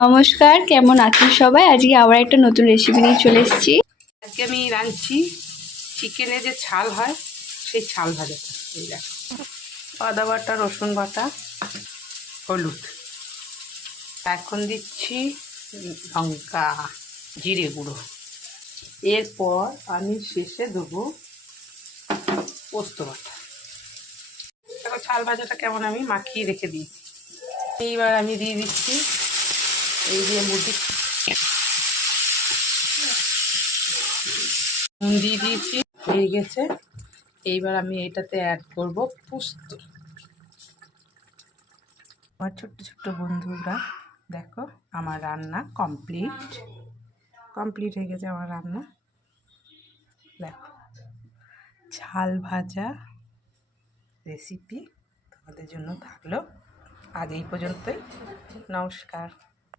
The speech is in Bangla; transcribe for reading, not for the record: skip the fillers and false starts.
নমস্কার, কেমন আছেন সবাই? আজকে আবার একটা নতুন রেসিপি নিয়ে চলে এসেছি। আজকে আমি রাঁধছি চিকেনে যে ছাল হয় সেই ছাল ভাজা। এই দেখো, আদা বাটা, রসুন বাটা, হলুদ, এখন দিচ্ছি লঙ্কা, জিরে গুঁড়ো। এরপর আমি শেষে দেবো পোস্ত বাটা। দেখো ছাল ভাজাটা কেমন আমি মাখিয়ে রেখে দিয়েছি। এইবার আমি দিয়ে দিচ্ছি এই যে মুরগি দিয়ে দিয়েছি, হয়ে গেছে। এইবার আমি এটাতে অ্যাড করব পোস্ত। আমার ছোট্ট ছোট্ট বন্ধুরা, দেখো আমার রান্না কমপ্লিট হয়ে গেছে। আমার রান্না দেখো, ছাল ভাজা রেসিপি তোমাদের জন্য থাকলো। আজ এই পর্যন্তই, নমস্কার।